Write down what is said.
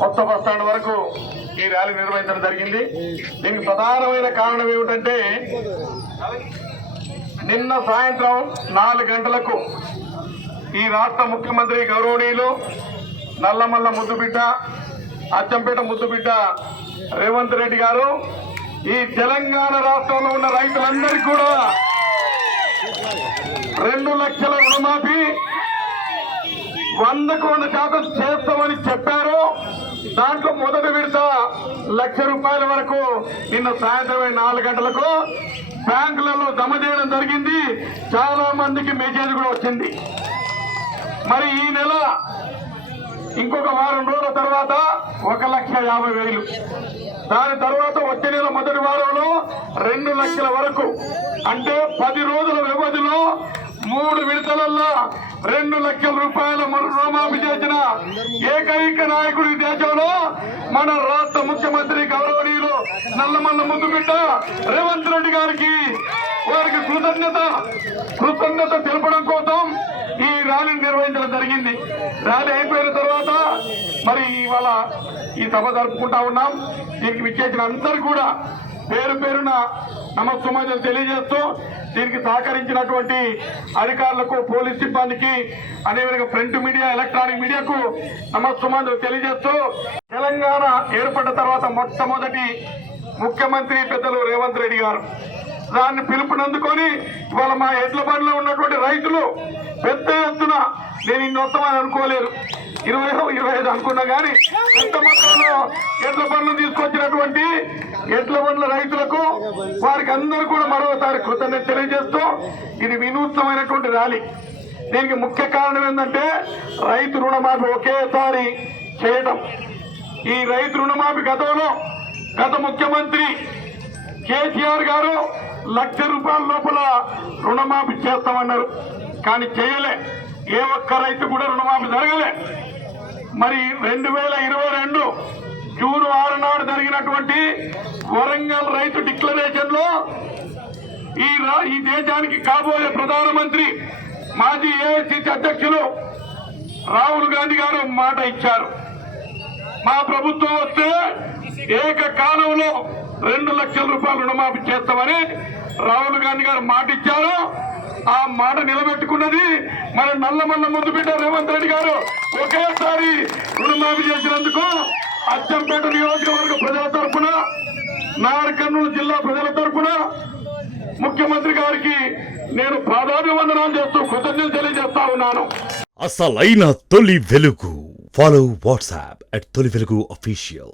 కొత్త బస్టాండ్ వరకు ఈ ర్యాలీ నిర్వహించడం జరిగింది. దీనికి ప్రధానమైన కారణం ఏమిటంటే నిన్న సాయంత్రం 4 గంటలకు ఈ రాష్ట్ర ముఖ్యమంత్రి గౌరవనీయులు నల్లమల్ల ముద్దుబిడ్డ అచ్చంపేట ముద్దుబిడ్డ రేవంత్ రెడ్డి గారు ఈ తెలంగాణ రాష్ట్రంలో ఉన్న రైతులందరికీ కూడా 2 లక్షల రుణమాఫీ 100% చేస్తామని చెప్పారు. దాంట్లో మొదటి విడత ₹1,00,000 వరకు నిన్న సాయంత్రం 4 గంటలకు బ్యాంకులలో జమ చేయడం జరిగింది. చాలా మందికి మెసేజ్ కూడా వచ్చింది. మరి ఈ నెల ఇంకొక వారం రోజుల తర్వాత 1,50,000, దాని తర్వాత వచ్చే నెల మొదటి వారంలో 2 లక్షల వరకు, అంటే 10 రోజుల వ్యవధిలో 3 విడతలల్లో 2 లక్షల రూపాయల రుణమాఫీ చేసిన ఏకైక నాయకుడి దేశంలో మన రాష్ట్ర ముఖ్యమంత్రి గౌరవనీయులు నల్లమల్ల ముద్దుబిడ్డ రేవంత్ రెడ్డి గారికి వారికి కృతజ్ఞత తెలపడం కోసం ఈ ర్యాలీని నిర్వహించడం జరిగింది. ర్యాలీ అయిపోయిన తర్వాత మరి ఇవాళ ఈ సభ జరుపుకుంటా ఉన్నాం. దీనికి విచ్చేసిన అందరూ కూడా పేరు పేరున నమస్సుమాంజలు తెలియజేస్తూ దీనికి సహకరించినటువంటి అధికారులకు, పోలీస్ సిబ్బందికి, అదేవిధంగా ప్రింట్ మీడియా, ఎలక్ట్రానిక్ మీడియాకు నమస్సుమాంజలు తెలియజేస్తూ తెలంగాణ ఏర్పడిన తర్వాత మొట్టమొదటి ముఖ్యమంత్రి పెద్దలు రేవంత్ రెడ్డి గారు దాన్ని పిలుపునందుకొని ఇవాళ మా ఎడ్ల బండ్లో ఉన్నటువంటి రైతులు పెద్ద ఎత్తున, నేను ఇన్ని వస్తామని అనుకోలేదు, 20-25 అనుకున్నా కానీ పెద్ద మొత్తంలో ఎడ్ల బండ్లు తీసుకొచ్చినటువంటి ఎడ్ల బండ్ల రైతులకు వారికి అందరూ కూడా మరోసారి కృతజ్ఞత తెలియజేస్తూ ఇది వినూత్నమైనటువంటి ర్యాలీ. దీనికి ముఖ్య కారణం ఏంటంటే రైతు రుణమాఫీ ఒకేసారి చేయడం. ఈ రైతు రుణమాఫీ గత ముఖ్యమంత్రి కేసీఆర్ గారు ₹1,00,000 లోపల రుణమాఫీ చేస్తామన్నారు, కానీ చేయలే. ఏ ఒక్క రైతు కూడా రుణమాఫీ జరగలే. మరి 2022 జూన్ 6 నాడు జరిగినటువంటి వరంగల్ రైతు డిక్లరేషన్ లో ఈ దేశానికి కాబోయే ప్రధానమంత్రి మాజీ ఏఐసిసి అధ్యక్షులు రాహుల్ గాంధీ గారు మాట ఇచ్చారు, మా ప్రభుత్వం వస్తే ఏకకాలంలో ₹2 లక్షల రుణమాఫీ చేస్తామని రాహుల్ గాంధీ గారు మాట ఇచ్చారు. ఆ మాట నిలబెట్టుకున్నది మన నల్లమల్ల ముద్దుబిడ్డ రేవంత్ రెడ్డి గారు. ఒకేసారి రుణమాఫీ చేసినందుకు అచ్చంపేట నియోజకవర్గ ప్రజల తరఫున, నాగర్ కర్నూలు జిల్లా ప్రజల తరఫున ముఖ్యమంత్రి గారికి నేను పాదాభివందనాలు చేస్తూ కృతజ్ఞతలు తెలియజేస్తా ఉన్నాను. అసలైన తొలి వెలుగు. ఫాలో వాట్సాప్ @తొలి వెలుగు official.